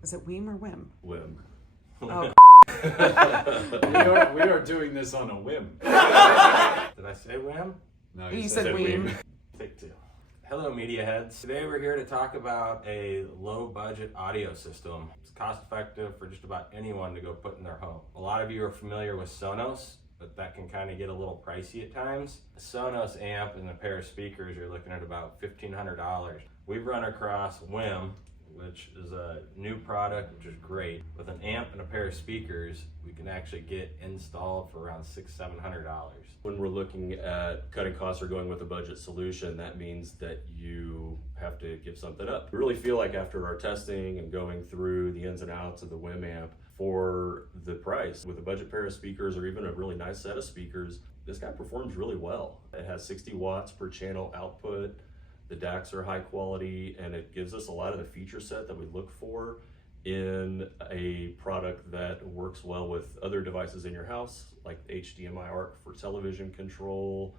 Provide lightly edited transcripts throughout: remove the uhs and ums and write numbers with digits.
Is it WiiM or WiiM? WiiM. Oh, we are doing this on a whim. Did I say WiiM? No, you said WiiM. Take two. Hello, MediaHeads. Today we're here to talk about a low-budget audio system. It's cost-effective for just about anyone to go put in their home. A lot of you are familiar with Sonos, but that can kind of get a little pricey at times. A Sonos amp and a pair of speakers, you're looking at about $1,500. We've run across WiiM, which is a new product, which is great. With an amp and a pair of speakers, we can actually get installed for around $600-700. When we're looking at cutting costs or going with a budget solution, that means that you have to give something up. We really feel like after our testing and going through the ins and outs of the WiiM Amp, for the price, with a budget pair of speakers or even a really nice set of speakers, this guy performs really well. It has 60 watts per channel output. The DACs are high quality, and it gives us a lot of the feature set that we look for in a product that works well with other devices in your house, like HDMI ARC for television control,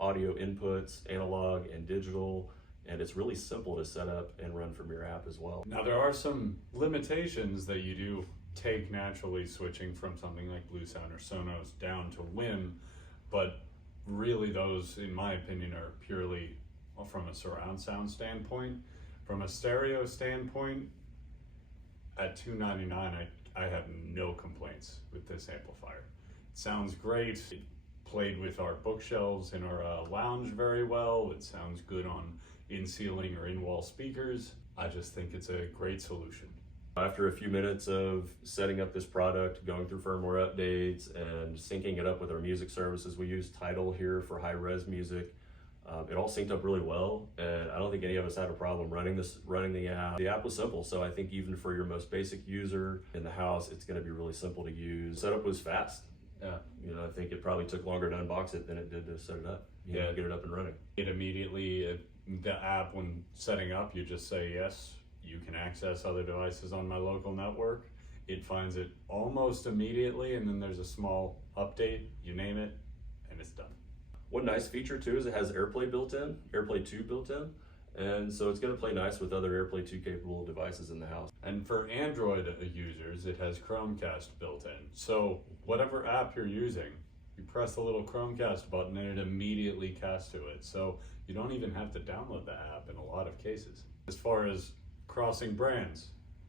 audio inputs, analog and digital, and it's really simple to set up and run from your app as well. Now there are some limitations that you do take naturally switching from something like Bluesound or Sonos down to WiiM, but really those, in my opinion, are purely from a surround sound standpoint. From a stereo standpoint, at $299, I have no complaints with this amplifier. It sounds great. It played with our bookshelves in our lounge very well. It sounds good on in-ceiling or in-wall speakers. I just think it's a great solution. After a few minutes of setting up this product, going through firmware updates and syncing it up with our music services, we use Tidal here for high-res music. It all synced up really well, and I don't think any of us had a problem running the app. The app was simple, so I think even for your most basic user in the house, it's going to be really simple to use. Setup was fast. Yeah. I think it probably took longer to unbox it than it did to set it up. Yeah, get it up and running. It immediately, the app, when setting up, you just say, yes, you can access other devices on my local network. It finds it almost immediately, and then there's a small update, you name it, and it's done. One nice feature too is it has AirPlay built in, AirPlay 2 built in, and so it's going to play nice with other AirPlay 2 capable devices in the house. And for Android users, it has Chromecast built in. So whatever app you're using, you press the little Chromecast button and it immediately casts to it. So you don't even have to download the app in a lot of cases. As far as crossing brands,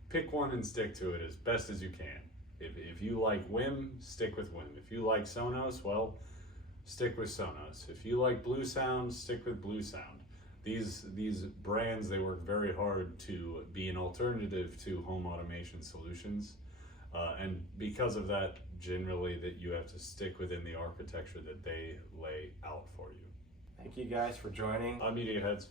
pick one and stick to it as best as you can. If you like WiiM, stick with WiiM. If you like Sonos, well, stick with Sonos. If you like Bluesound, stick with Bluesound. These brands, they work very hard to be an alternative to home automation solutions. And because of that, generally that you have to stick within the architecture that they lay out for you. Thank you guys for joining. I'm MediaHeads.